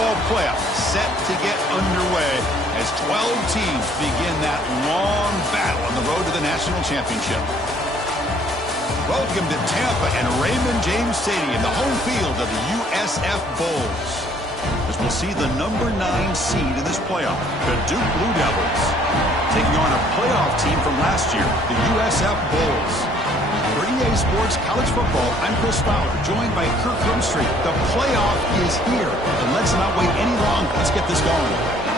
football playoff set to get underway as 12 teams begin that long battle on the road to the national championship. Welcome to Tampa and Raymond James Stadium, the home field of the USF Bulls, as we'll see the number 9 seed in this playoff, the Duke Blue Devils, taking on a playoff team from last year, the USF Bulls. For EA Sports College Football, I'm Chris Fowler, joined by Kirk Herbstreit. The playoff is here, and let's not wait any longer. Let's get this going.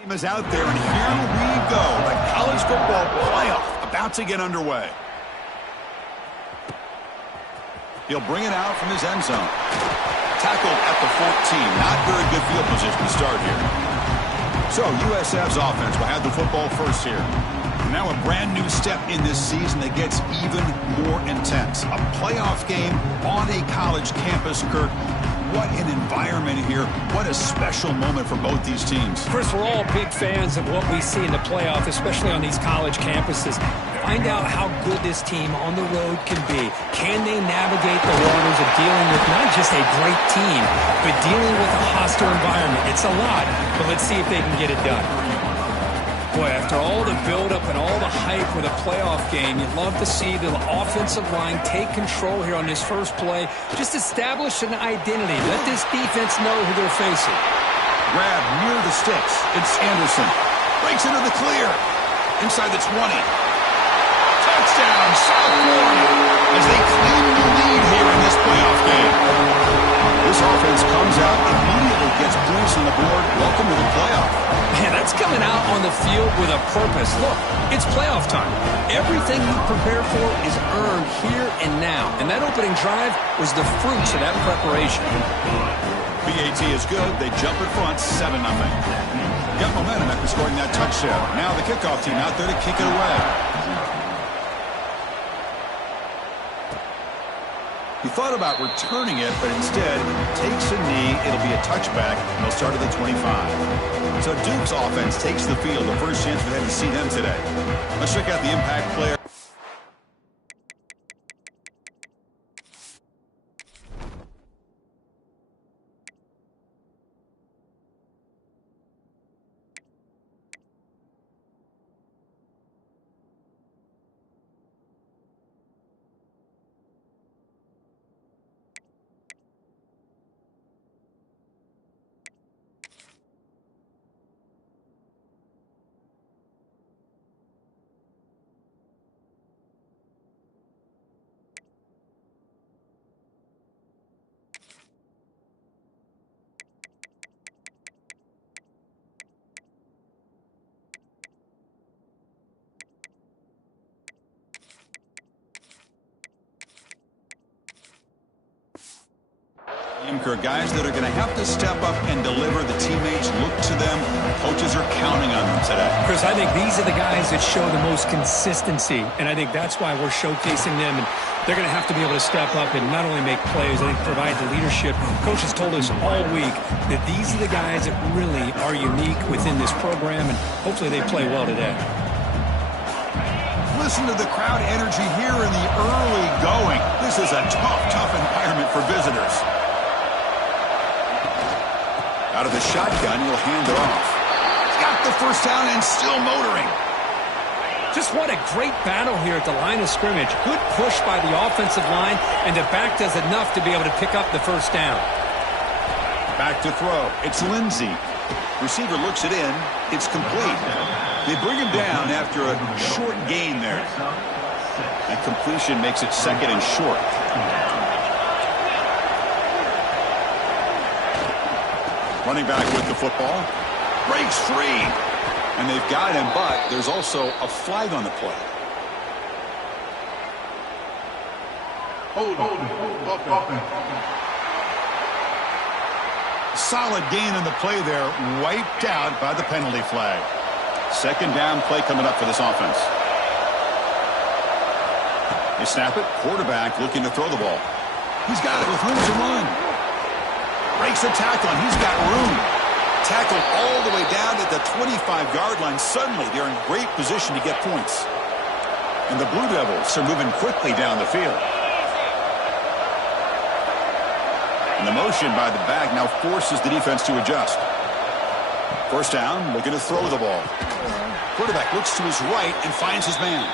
Team is out there, and here we go. The college football playoff about to get underway. He'll bring it out from his end zone. Tackled at the 14. Not very good field position to start here. So USF's offense will have the football first here. Now a brand new step in this season that gets even more intense. A playoff game on a college campus, Kirk. What an environment here. What a special moment for both these teams. Chris, we're all big fans of what we see in the playoff, especially on these college campuses. Find out how good this team on the road can be. Can they navigate the waters of dealing with not just a great team, but dealing with a hostile environment? It's a lot, but let's see if they can get it done. Boy, after all the buildup and all the hype for the playoff game, you'd love to see the offensive line take control here on this first play. Just establish an identity. Let this defense know who they're facing. Grab near the sticks. It's Anderson. Breaks into the clear. Inside the 20. Touchdown, South Florida. As they clean This offense comes out, immediately gets points on the board. Welcome to the playoff. Man, that's coming out on the field with a purpose. Look, it's playoff time. Everything you prepare for is earned here and now. And that opening drive was the fruits of that preparation. BAT is good. They jump in front, 7-0. Got momentum after scoring that touchdown. Now the kickoff team out there to kick it away. He thought about returning it, but instead takes a knee. It'll be a touchback. They'll start at the 25. So Duke's offense takes the field. The first chance we had to see them today. Let's check out the impact player. Guys that are going to have to step up and deliver. The teammates look to them. Coaches are counting on them today. Chris, I think these are the guys that show the most consistency, and I think that's why we're showcasing them. And they're going to have to be able to step up and not only make plays, I think provide the leadership. Coaches told us all week that these are the guys that really are unique within this program, and hopefully they play well today. Listen to the crowd energy here in the early going. This is a tough environment for visitors. Out of the shotgun, he'll hand it off. He's got the first down and still motoring. Just what a great battle here at the line of scrimmage. Good push by the offensive line, and the back does enough to be able to pick up the first down. Back to throw. It's Lindsey. Receiver looks it in. It's complete. They bring him down after a short gain there. That completion makes it second and short. Running back with the football. Breaks free. And they've got him, but there's also a flag on the play. Hold. Solid gain on the play there. Wiped out by the penalty flag. Second down play coming up for this offense. They snap it. Quarterback looking to throw the ball. He's got it with room to run. Breaks a tackle, and he's got room. Tackled all the way down at the 25-yard line. Suddenly, they're in great position to get points. And the Blue Devils are moving quickly down the field. And the motion by the back now forces the defense to adjust. First down, looking to throw the ball. Quarterback looks to his right and finds his man.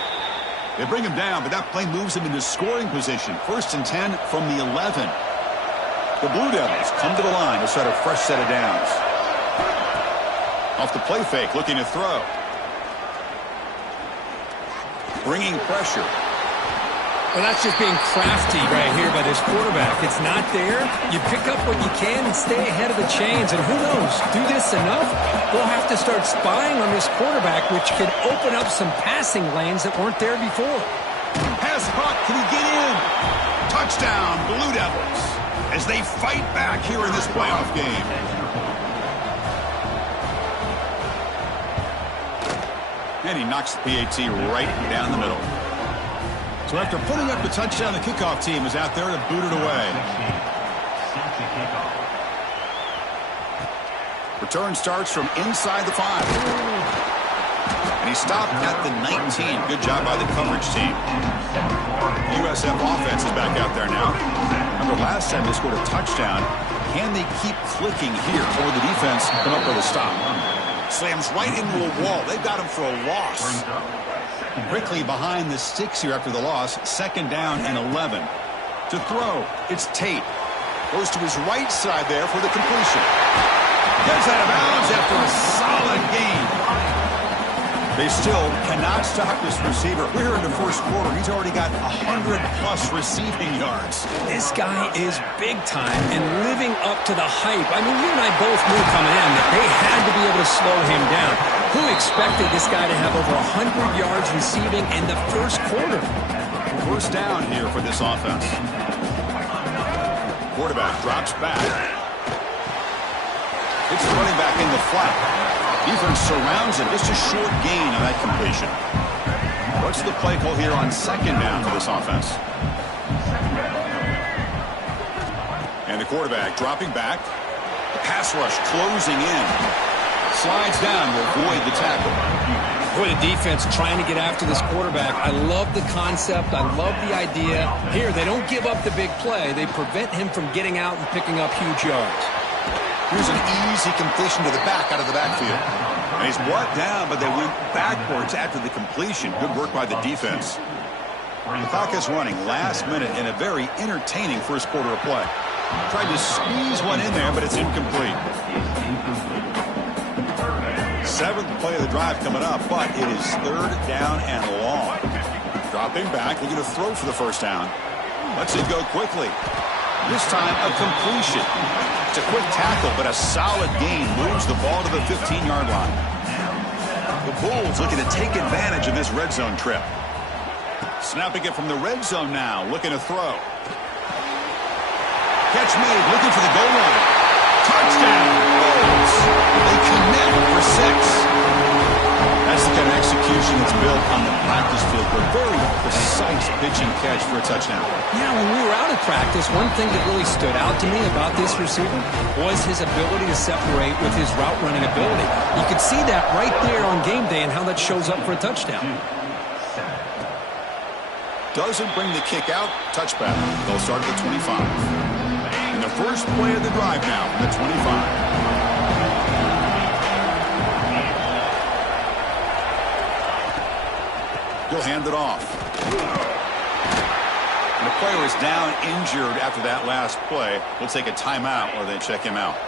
They bring him down, but that play moves him into scoring position. First and 10 from the 11. The Blue Devils come to the line to start a fresh set of downs. Off the play fake, looking to throw. Bringing pressure. Well, that's just being crafty right here by this quarterback. It's not there. You pick up what you can and stay ahead of the chains. And who knows, do this enough, we'll have to start spying on this quarterback, which could open up some passing lanes that weren't there before. Pass puck, can he get in? Touchdown, Blue Devils, as they fight back here in this playoff game. And he knocks the PAT right down the middle. So after putting up the touchdown, the kickoff team is out there to boot it away. Return starts from inside the 5. And he stopped at the 19. Good job by the coverage team. USF offense is back out there now. Remember last time they scored a touchdown. Can they keep clicking here, or the defense come up with a stop? Slams right into a wall. They've got him for a loss. Quickly behind the sticks here after the loss. Second down and 11. To throw, it's Tate. Goes to his right side there for the completion. Gets out of bounds after a solid gain. They still cannot stop this receiver. We're in the first quarter. He's already got 100-plus receiving yards. This guy is big time and living up to the hype. I mean, you and I both knew coming in that they had to be able to slow him down. Who expected this guy to have over 100 yards receiving in the first quarter? First down here for this offense. Quarterback drops back. It's the running back in the flat. Defense surrounds him. Just a short gain on that completion. What's the play call here on second down for this offense? And the quarterback dropping back. The pass rush closing in. Slides down to avoid the tackle. Boy, the defense trying to get after this quarterback. I love the concept. I love the idea. Here, they don't give up the big play. They prevent him from getting out and picking up huge yards. Here's an easy completion to the back out of the backfield. And he's brought down, but they went backwards after the completion. Good work by the defense. The clock is running last minute in a very entertaining first quarter of play. Tried to squeeze one in there, but it's incomplete. Seventh play of the drive coming up, but it is third down and long. Dropping back, looking to throw for the first down. Lets it go quickly. This time, a completion. It's a quick tackle, but a solid gain moves the ball to the 15-yard line. The Bulls looking to take advantage of this red zone trip. Snapping it from the red zone now, looking to throw. Catch made, looking for the goal line. Touchdown, Bulls. They connect for 6. That's the kind of execution that's built on the practice field. A very precise pitching catch for a touchdown. Yeah, when we were out at practice, one thing that really stood out to me about this receiver was his ability to separate with his route running ability. You could see that right there on game day and how that shows up for a touchdown. Doesn't bring the kick out. Touchback. They'll start at the 25. And the first play of the drive now from the 25. He'll hand it off. And the player is down injured after that last play. We'll take a timeout or they check him out.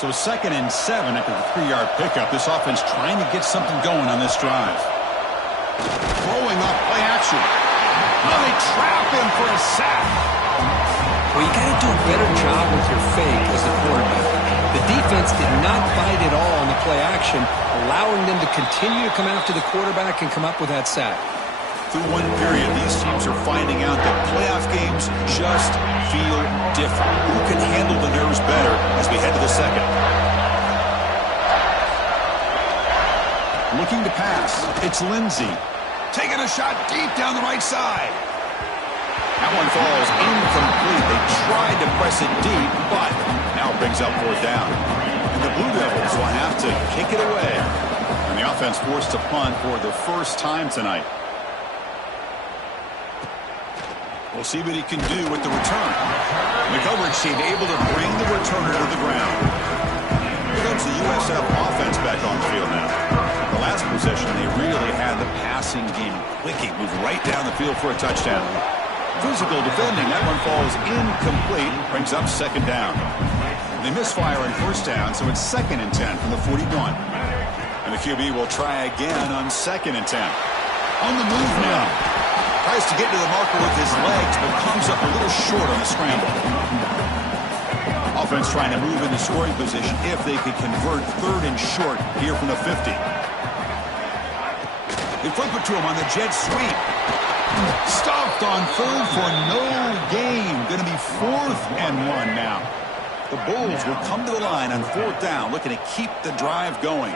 So 2nd and 7 after the 3-yard pickup. This offense trying to get something going on this drive. Throwing up play action. Now they trap him for a sack. Well, you got to do a better job with your fake as the quarterback. The defense did not bite at all on the play action, allowing them to continue to come after the quarterback and come up with that sack. Through one period, these teams are finding out that playoff games just feel different. Who can handle the nerves better as we head to the second? Looking to pass. It's Lindsey. Taking a shot deep down the right side. That one falls incomplete. They tried to press it deep, but now it brings up 4th down. And the Blue Devils will have to kick it away. And the offense forced to punt for the first time tonight. We'll see what he can do with the return. The coverage team able to bring the returner to the ground. Here comes the USF offense back on the field now. The last possession, they really had the passing game clicking. Moved right down the field for a touchdown. Physical defending. That one falls incomplete. Brings up 2nd down. They misfire on 1st down, so it's 2nd and 10 from the 41. And the QB will try again on 2nd and 10. On the move now. Tries to get to the marker with his legs, but comes up a little short on the scramble. Offense trying to move into scoring position if they could convert 3rd and short here from the 50. They flip it to him on the jet sweep. Stuffed on 3rd for no gain. Going to be 4th and 1 now. The Bulls will come to the line on 4th down, looking to keep the drive going.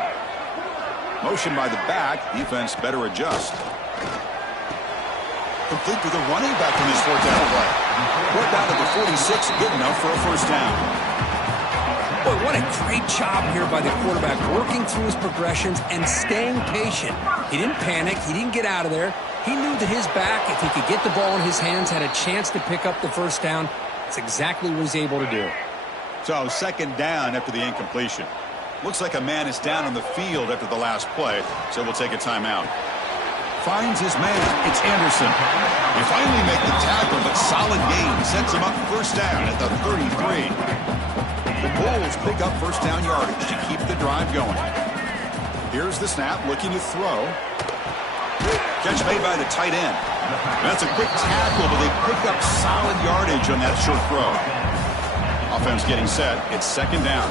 Motion by the back. Defense better adjust. Complete with a running back from his 4th down play. Brought down to the 46, good enough for a 1st down. Boy, what a great job here by the quarterback, working through his progressions and staying patient. He didn't panic. He didn't get out of there. He knew that his back, if he could get the ball in his hands, had a chance to pick up the 1st down. That's exactly what he's able to do. So 2nd down after the incompletion. Looks like a man is down on the field after the last play, so we'll take a timeout. Finds his man. It's Anderson. They finally make the tackle, but solid gain sets him up 1st down at the 33. The Bulls pick up 1st down yardage to keep the drive going. Here's the snap, looking to throw. Catch made by the tight end. That's a quick tackle, but they pick up solid yardage on that short throw. Offense getting set. It's second down.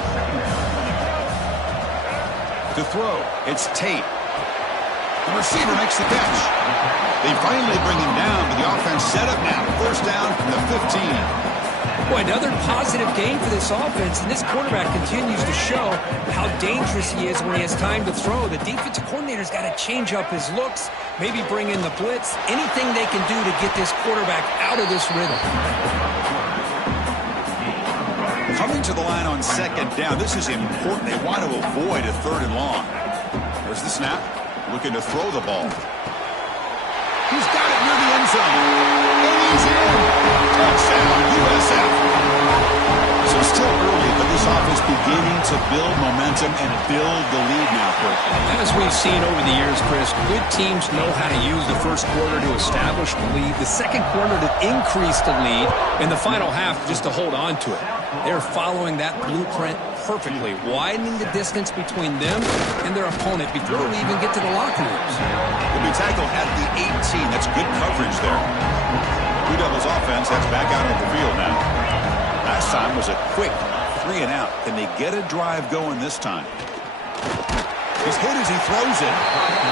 To throw, it's Tate. The receiver makes the catch. They finally bring him down, but the offense set up now. First down from the 15. Boy, another positive game for this offense, and this quarterback continues to show how dangerous he is when he has time to throw. The defensive coordinator's got to change up his looks, maybe bring in the blitz, anything they can do to get this quarterback out of this rhythm. Coming to the line on second down, this is important. They want to avoid a third and long. There's the snap, looking to throw the ball. He's got it near the end zone. And he's in. Touchdown, USF. So still early, but this offense beginning to build momentum and build the lead now, Kurt. As we've seen over the years, Chris, good teams know how to use the first quarter to establish the lead, the second quarter to increase the lead, and the final half just to hold on to it. They're following that blueprint perfectly, widening the distance between them and their opponent before we even get to the locker rooms. Will be tackled at the 18. That's good coverage there. Blue Devils offense heads back out on the field now. Last time was a quick 3 and out. Can they get a drive going this time? He's hit as he throws it.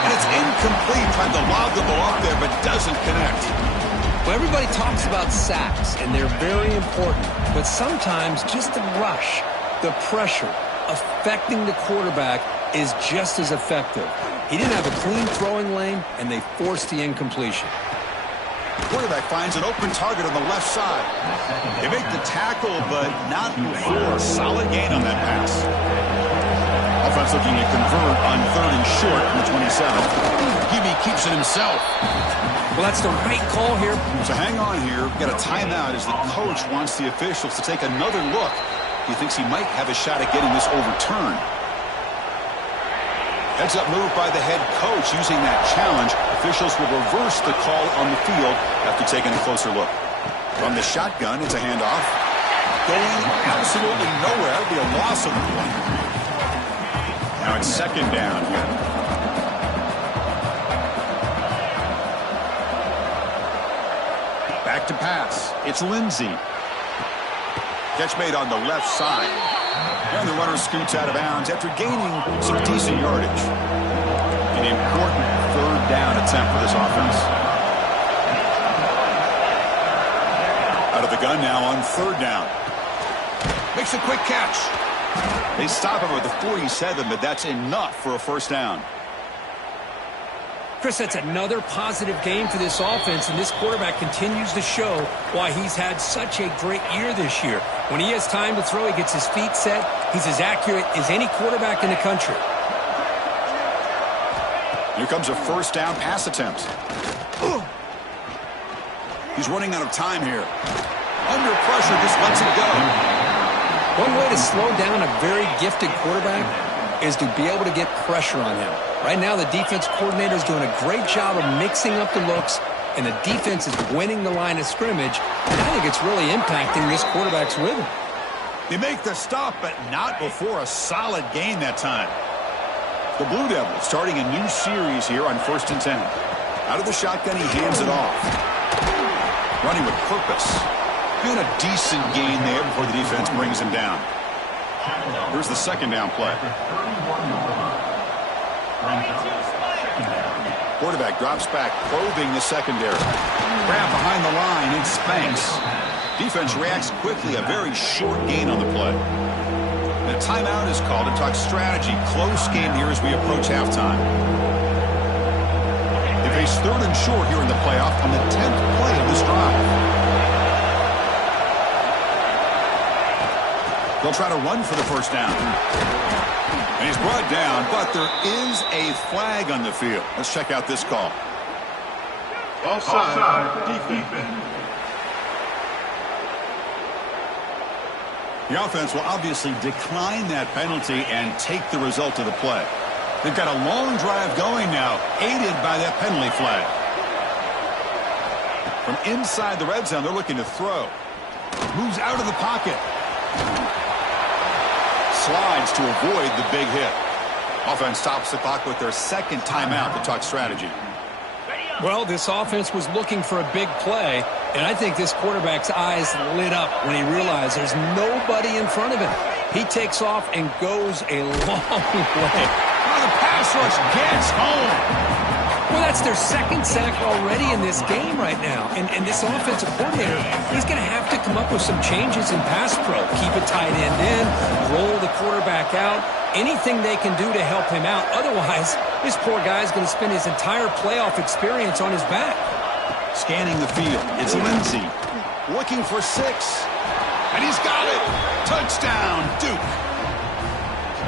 And it's incomplete. Trying to lob the ball up there, but doesn't connect. Well, everybody talks about sacks, and they're very important. But sometimes just the rush, the pressure, affecting the quarterback is just as effective. He didn't have a clean throwing lane, and they forced the incompletion. Quarterback finds an open target on the left side. They make the tackle, but not before a solid gain on that pass. Offense looking to convert on third and short from the 27. Hebe keeps it himself. Well, that's the right call here. So hang on here. Got a timeout as the coach wants the officials to take another look. He thinks he might have a shot at getting this overturned. Heads up move by the head coach using that challenge. Officials will reverse the call on the field after taking a closer look. From the shotgun, it's a handoff. Going absolutely nowhere. That would be a loss of the play. Now it's second down here. Back to pass. It's Lindsey. Catch made on the left side. And the runner scoots out of bounds after gaining some decent yardage. An important third down attempt for this offense. Out of the gun now on third down. Makes a quick catch. They stop him at the 47, but that's enough for a first down. Chris, that's another positive game for this offense, and this quarterback continues to show why he's had such a great year this year. When he has time to throw, he gets his feet set. He's as accurate as any quarterback in the country. Here comes a first down pass attempt. He's running out of time here. Under pressure, just lets it go. One way to slow down a very gifted quarterback is to be able to get pressure on him. Right now, the defense coordinator is doing a great job of mixing up the looks, and the defense is winning the line of scrimmage, and I think it's really impacting this quarterback's rhythm. They make the stop, but not before a solid gain that time. The Blue Devils starting a new series here on 1st and 10. Out of the shotgun, he hands it off. Running with purpose. Doing a decent gain there before the defense brings him down. Here's the second down play. Quarterback drops back, probing the secondary. Grab behind the line, and Spanks. Defense reacts quickly, a very short gain on the play. The timeout is called to talk strategy. Close game here as we approach halftime. They face third and short here in the playoff on the 10th play of this drive. They'll try to run for the first down. And he's brought down, but there is a flag on the field. Let's check out this call. Offside, defense. The offense will obviously decline that penalty and take the result of the play. They've got a long drive going now, aided by that penalty flag. From inside the red zone, they're looking to throw. Moves out of the pocket. Slides to avoid the big hit. Offense stops the clock with their second timeout to talk strategy. Well, this offense was looking for a big play, and I think this quarterback's eyes lit up when he realized there's nobody in front of him. He takes off and goes a long way. Oh, the pass rush gets home. Well, that's their second sack already in this game right now. And this offensive coordinator, he's going to have to come up with some changes in pass pro. Keep a tight end in, roll the quarterback out, anything they can do to help him out. Otherwise, this poor guy's going to spend his entire playoff experience on his back. Scanning the field, it's Lindsey. Looking for 6. And he's got it. Touchdown, Duke.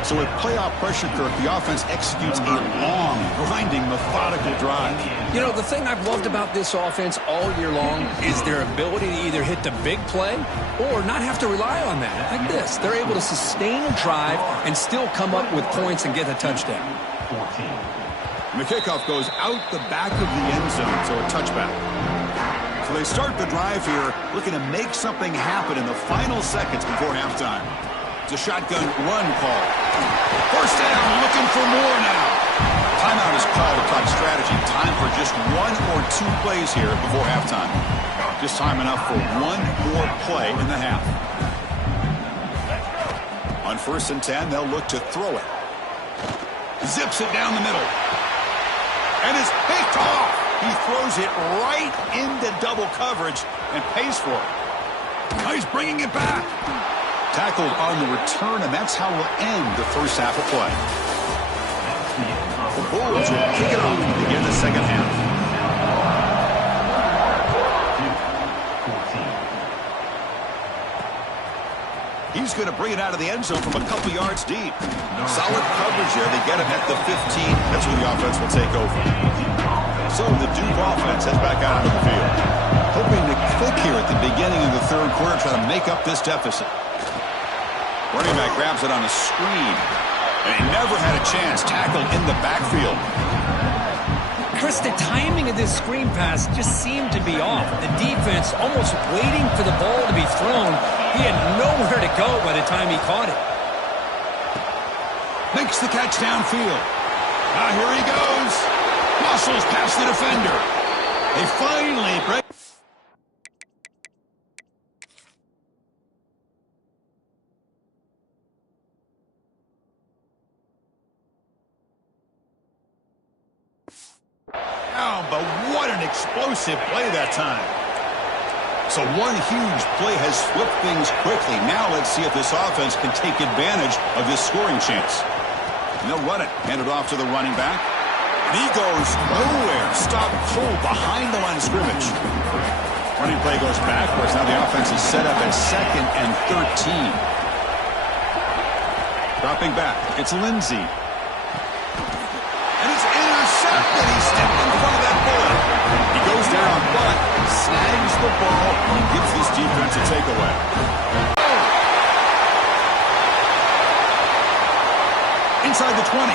So with playoff pressure, Kirk, the offense executes a long, grinding, methodical drive. You know, the thing I've loved about this offense all year long is their ability to either hit the big play or not have to rely on that. Like this, they're able to sustain a drive and still come up with points and get a touchdown. And the kickoff goes out the back of the end zone, so a touchback. So they start the drive here, looking to make something happen in the final seconds before halftime. It's a shotgun run call. First down, looking for more now. Timeout is called to talk strategy. Time for just 1 or 2 plays here before halftime. Just time enough for 1 more play in the half. On 1st and 10, they'll look to throw it. Zips it down the middle. And it's picked off. He throws it right into double coverage and pays for it. Now he's bringing it back. Tackled on the return, and that's how we'll end the first half of play. The Bulls will kick it off to begin the second half. He's going to bring it out of the end zone from a couple yards deep. Solid coverage there. They get him at the 15. That's where the offense will take over. So the Duke offense heads back out onto the field. Hoping to click here at the beginning of the third quarter, try to make up this deficit. Running back grabs it on a screen. And he never had a chance. Tackled in the backfield. Chris, the timing of this screen pass just seemed to be off. The defense almost waiting for the ball to be thrown. He had nowhere to go by the time he caught it. Makes the catch downfield. Now here he goes. Muscles past the defender. They finally break. Oh, but what an explosive play that time. So one huge play has flipped things quickly. Now let's see if this offense can take advantage of this scoring chance. And they'll run it. Hand it off to the running back. And he goes nowhere. Stop cold behind the line of scrimmage. Running play goes backwards. Now the offense is set up at 2nd and 13. Dropping back. It's Lindsey. And it's intercepted. He stepped in front of that bullet. He goes down, but snags the ball and gives this defense a takeaway. Inside the 20.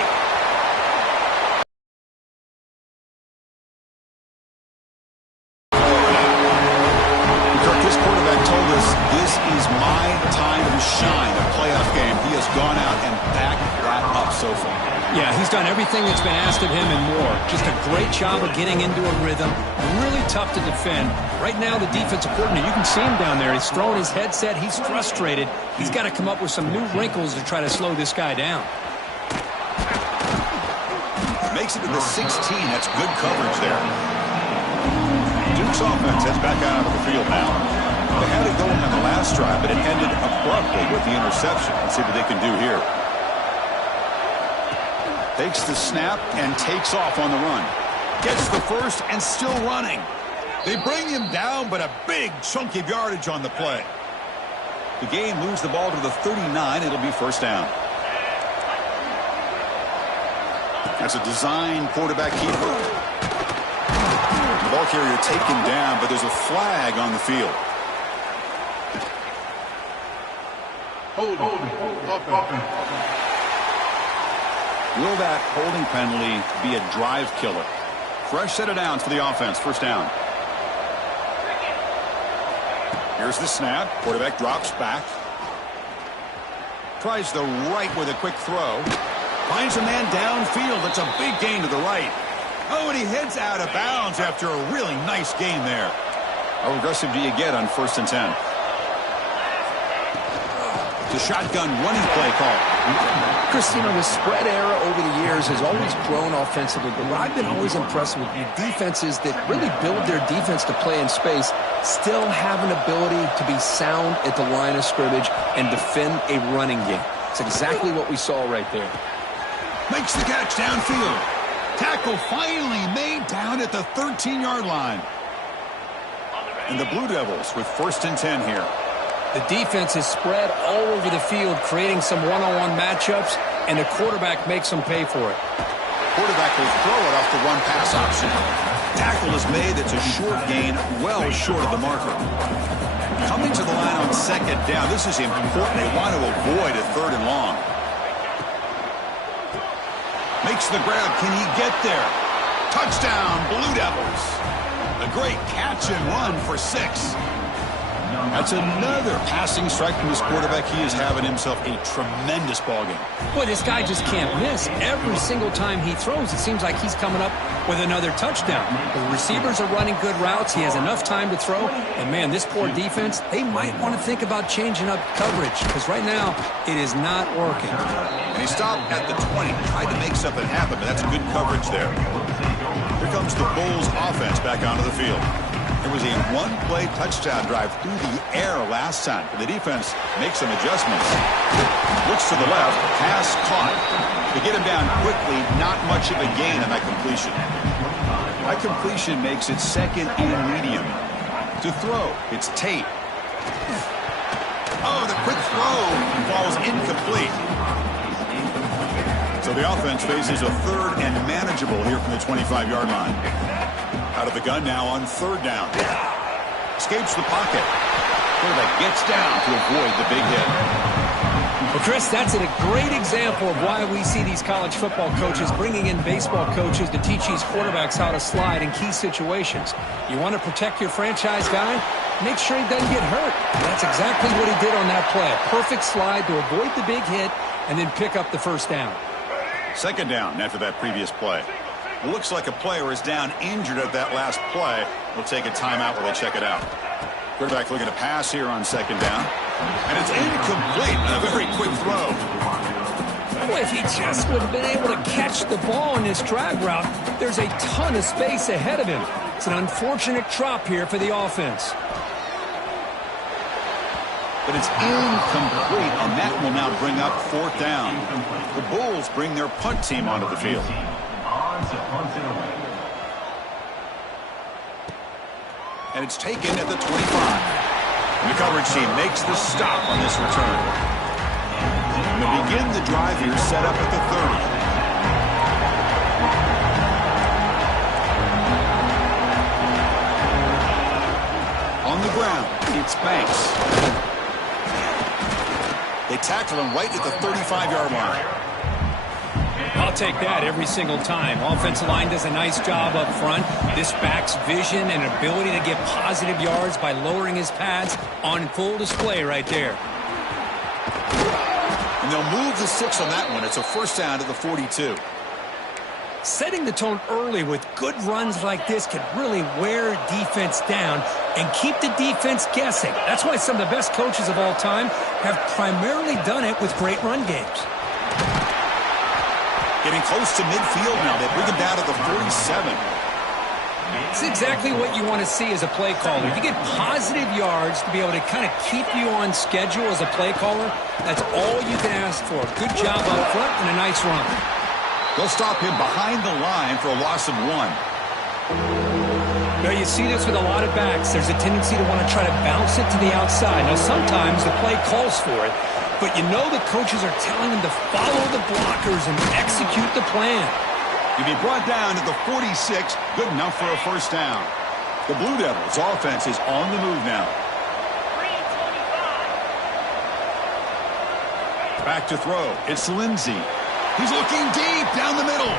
This quarterback told us this is my time to shine, a playoff game. He has gone out and backed that up so far. Yeah, he's done everything that's been asked of him and more. Just a great job of getting into a rhythm. Really tough to defend. Right now, the defensive coordinator, you can see him down there. He's throwing his headset. He's frustrated. He's got to come up with some new wrinkles to try to slow this guy down. Makes it to the 16. That's good coverage there. Duke's offense heads back out of the field now. They had it going on the last drive, but it ended abruptly with the interception. Let's see what they can do here. Takes the snap and takes off on the run. Gets the first and still running. They bring him down, but a big chunk of yardage on the play. The game moves the ball to the 39. It'll be first down. That's a design quarterback keeper. The ball carrier taken down, but there's a flag on the field. Will that holding penalty be a drive killer? Fresh set of downs for the offense. First down. Here's the snap. Quarterback drops back. Tries the right with a quick throw. Finds a man downfield. It's a big gain to the right. Oh, and he heads out of bounds after a really nice gain there. How aggressive do you get on 1st and 10? The shotgun running play call. Chris, the spread era over the years has always grown offensively, but what I've been always impressed with defenses that really build their defense to play in space still have an ability to be sound at the line of scrimmage and defend a running game. It's exactly what we saw right there. Makes the catch downfield. Tackle finally made down at the 13-yard line. And the Blue Devils with 1st and 10 here. The defense is spread all over the field, creating some one-on-one matchups, and the quarterback makes them pay for it. Quarterback will throw it off the run-pass option. Tackle is made. It's a short gain, well short of the marker. Coming to the line on 2nd down. This is important. They want to avoid a 3rd and long. Makes the grab. Can he get there? Touchdown, Blue Devils. A great catch and run for 6. That's another passing strike from this quarterback. He is having himself a tremendous ballgame. Boy, this guy just can't miss. Every single time he throws, it seems like he's coming up with another touchdown. The receivers are running good routes. He has enough time to throw. And, man, this poor defense, they might want to think about changing up coverage because right now it is not working. And he stopped at the 20. Tried to make something happen, but that's good coverage there. Here comes the Bulls offense back onto the field. There was a one-play touchdown drive through the air last time. The defense makes some adjustments. Looks to the left. Pass caught. To get him down quickly, not much of a gain on that completion. That completion makes it 2nd and medium. To throw, it's Tate. Oh, the quick throw falls incomplete. So the offense faces a 3rd and manageable here from the 25-yard line. Out of the gun now on 3rd down. Escapes the pocket. Quarterback gets down to avoid the big hit. Well, Chris, that's a great example of why we see these college football coaches bringing in baseball coaches to teach these quarterbacks how to slide in key situations. You want to protect your franchise guy? Make sure he doesn't get hurt. That's exactly what he did on that play. A perfect slide to avoid the big hit and then pick up the 1st down. 2nd down after that previous play. Looks like a player is down injured at that last play. We'll take a timeout while they check it out. Quarterback looking to pass here on 2nd down. And it's incomplete. A very quick throw. Boy, if he just would have been able to catch the ball in this drag route, there's a ton of space ahead of him. It's an unfortunate drop here for the offense. But it's incomplete, and that will now bring up 4th down. The Bulls bring their punt team onto the field. And it's taken at the 25. The coverage team makes the stop on this return. And they begin the drive here, set up at the 30. On the ground, it's Banks. They tackle him right at the 35-yard line. I'll take that every single time. Offensive line does a nice job up front. This back's vision and ability to get positive yards by lowering his pads on full display right there. And they'll move the 6 on that one. It's a 1st down to the 42. Setting the tone early with good runs like this can really wear defense down and keep the defense guessing. That's why some of the best coaches of all time have primarily done it with great run games. Getting close to midfield now. They bring him down to the 47. It's exactly what you want to see as a play caller. You get positive yards to be able to kind of keep you on schedule as a play caller. That's all you can ask for. Good job up front and a nice run. They'll stop him behind the line for a loss of 1. Now, you see this with a lot of backs. There's a tendency to want to try to bounce it to the outside. Now, sometimes the play calls for it, but you know the coaches are telling them to follow the blockers and execute the plan. He'll be brought down at the 46, good enough for a 1st down. The Blue Devils offense is on the move now. Back to throw. It's Lindsey. He's looking deep down the middle.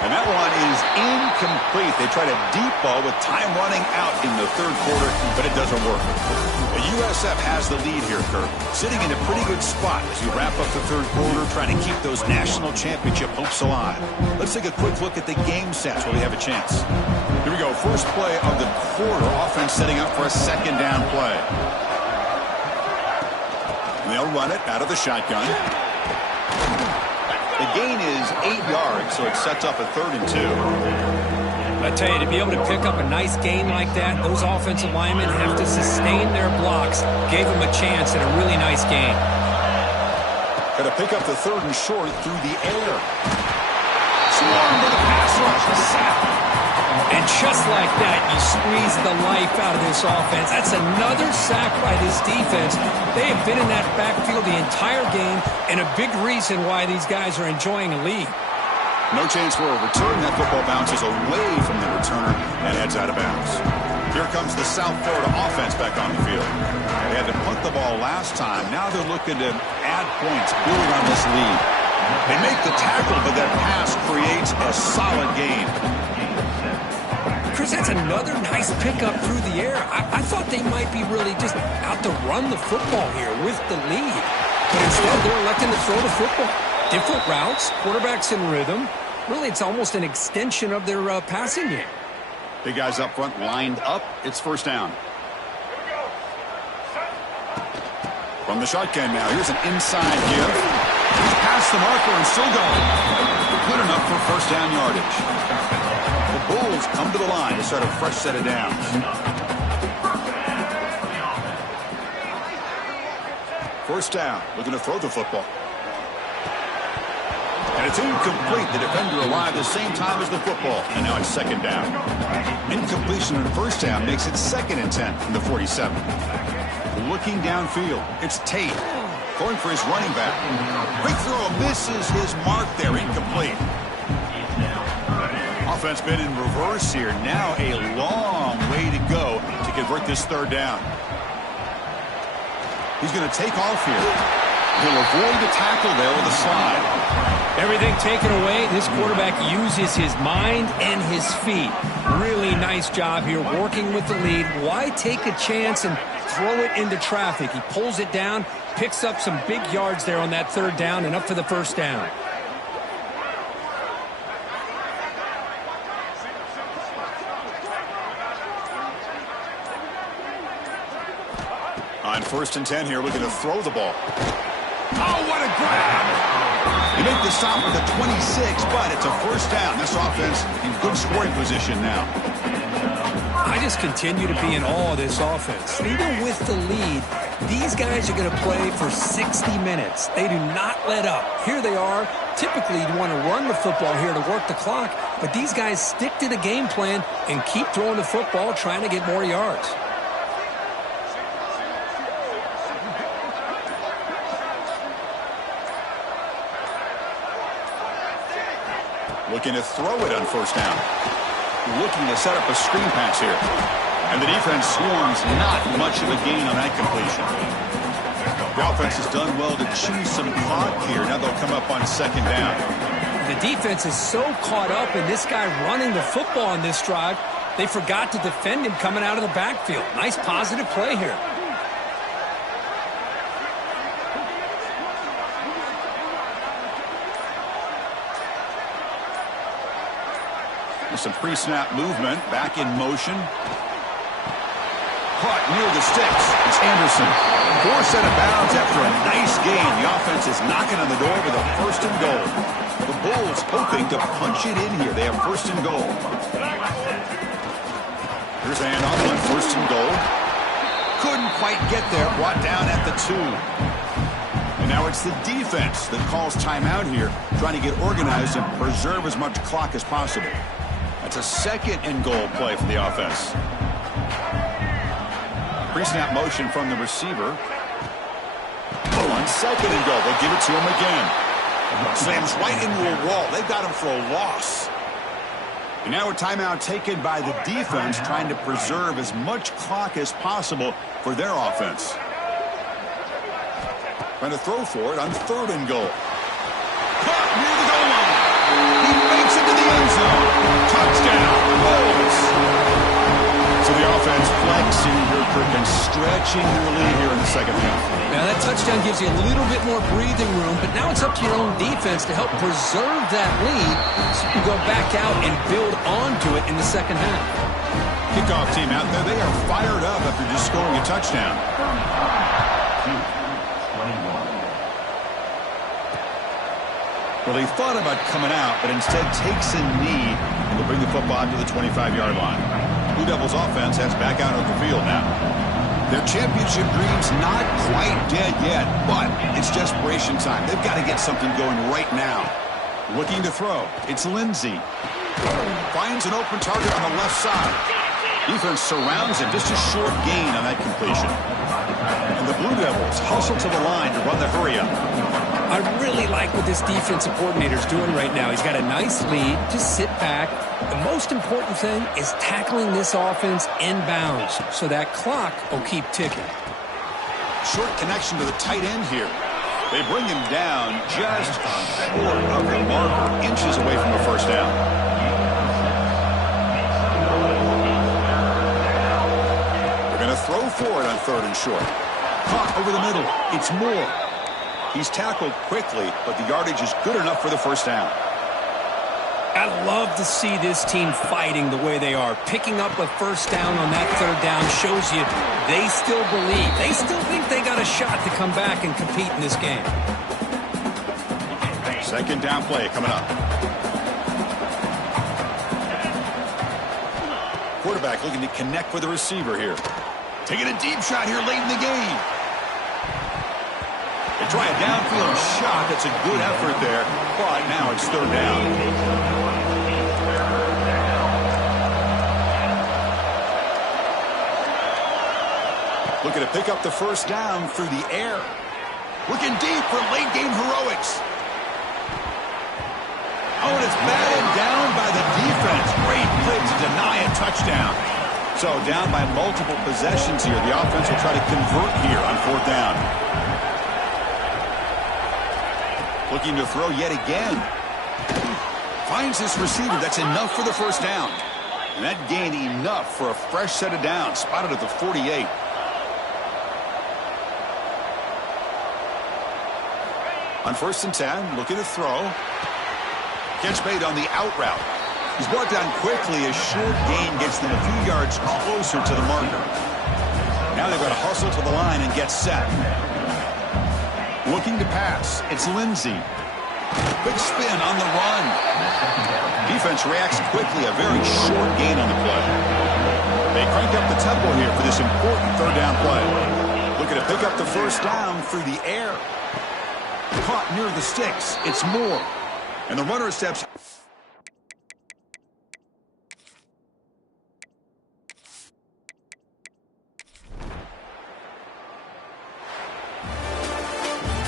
And that one is incomplete. They tried a deep ball with time running out in the 3rd quarter, but it doesn't work. But you USF has the lead here, Kirk. Sitting in a pretty good spot as you wrap up the third quarter, trying to keep those national championship hopes alive. Let's take a quick look at the game stats while we have a chance. Here we go. First play of the quarter. Offense setting up for a second down play. And they'll run it out of the shotgun. The gain is 8 yards, so it sets up a 3rd and 2. I tell you, to be able to pick up a nice gain like that, those offensive linemen have to sustain their blocks. Gave them a chance at a really nice gain. Got to pick up the 3rd and short through the air. Swarmed to the pass rush. A sack. And just like that, you squeeze the life out of this offense. That's another sack by this defense. They have been in that backfield the entire game, and a big reason why these guys are enjoying a lead. No chance for a return. That football bounces away from the returner and heads out of bounds. Here comes the South Florida offense back on the field. They had to punt the ball last time. Now they're looking to add points, build on this lead. They make the tackle, but that pass creates a solid gain. Chris, that's another nice pickup through the air. I thought they might be really just out to run the football here with the lead. But instead, they're electing to throw the football. Different routes, quarterbacks in rhythm. Really, it's almost an extension of their passing game. Big guys up front lined up. It's first down. From the shotgun now. Here's an inside give. He's past the marker and still going. Good enough for first down yardage. The Bulls come to the line to start a fresh set of downs. First down. Looking to throw the football. And it's incomplete. The defender arrived at the same time as the football. And now it's second down. Incompletion on first down makes it 2nd and 10 from the 47. Looking downfield. It's Tate. Going for his running back. Quick throw misses his mark there. Incomplete. Offense been in reverse here. Now a long way to go to convert this 3rd down. He's going to take off here. He'll avoid the tackle there with a slide. Everything taken away, this quarterback uses his mind and his feet. Really nice job here working with the lead. Why take a chance and throw it into traffic? He pulls it down, picks up some big yards there on that 3rd down, and up for the first down. On 1st and 10 here, looking to throw the ball. Oh, what a grab! They make the stop with a 26, but it's a first down. This offense in good scoring position now. I just continue to be in awe of this offense. Even with the lead, these guys are going to play for 60 minutes. They do not let up. Here they are. Typically, you want to run the football here to work the clock, but these guys stick to the game plan and keep throwing the football, trying to get more yards. Looking to throw it on first down. Looking to set up a screen pass here. And the defense swarms not much of a gain on that completion. The offense has done well to choose some clock here. Now they'll come up on 2nd down. The defense is so caught up in this guy running the football on this drive, they forgot to defend him coming out of the backfield. Nice positive play here. Some pre-snap movement, back in motion. Caught near the sticks. It's Anderson. Forced out of bounds after a nice gain. The offense is knocking on the door with a 1st and goal. The Bulls hoping to punch it in here. They have 1st and goal. Here's a handoff on 1st and goal. Couldn't quite get there. Brought down at the 2. And now it's the defense that calls timeout here, trying to get organized and preserve as much clock as possible. That's a 2nd and goal play for the offense. Pre-snap motion from the receiver. On 2nd and goal. They'll give it to him again. Slams right into a wall. They've got him for a loss. And now a timeout taken by the defense, trying to preserve as much clock as possible for their offense. Trying to throw for it on 3rd and goal. Caught near the goal line. He makes it to the end zone. Touchdown, Bulls. So the offense flexing here, Kirk, and stretching their lead here in the second half. Now that touchdown gives you a little bit more breathing room, but now it's up to your own defense to help preserve that lead so you can go back out and build onto it in the second half. Kickoff team out there. They are fired up after just scoring a touchdown. Well, he thought about coming out, but instead takes a knee and will bring the football to the 25-yard line. Blue Devils offense has back out of the field now. Their championship dreams not quite dead yet, but it's desperation time. They've got to get something going right now. Looking to throw. It's Lindsey. Finds an open target on the left side. Defense surrounds him. Just a short gain on that completion. And the Blue Devils hustle to the line to run the hurry-up. I really like what this defensive coordinator is doing right now. He's got a nice lead. Just sit back. The most important thing is tackling this offense inbounds so that clock will keep ticking. Short connection to the tight end here. They bring him down just short of the marker, inches away from the first down. They're going to throw for it on 3rd and short. Caught over the middle. It's Moore. He's tackled quickly, but the yardage is good enough for the first down. I love to see this team fighting the way they are. Picking up a first down on that 3rd down shows you they still believe. They still think they got a shot to come back and compete in this game. Second down play coming up. Quarterback looking to connect with the receiver here. Taking a deep shot here late in the game. They try a downfield shot. That's a good effort there. But now it's 3rd down. Looking to pick up the first down through the air. Looking deep for late game heroics. Oh, and it's batted down by the defense. Great play to deny a touchdown. So down by multiple possessions here. The offense will try to convert here on 4th down. Looking to throw yet again. Finds his receiver. That's enough for the first down. And that gained enough for a fresh set of downs. Spotted at the 48. On 1st and 10, looking to throw. Catch made on the out route. He's brought down quickly. A short gain gets them a few yards closer to the marker. Now they've got to hustle to the line and get set. Looking to pass. It's Lindsey. Big spin on the run. Defense reacts quickly. A very short gain on the play. They crank up the tempo here for this important 3rd down play. Looking to pick up the first down through the air. Caught near the sticks. It's Moore. And the runner steps.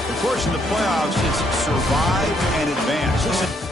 Of course, in the playoffs, it's survive and advance. Listen.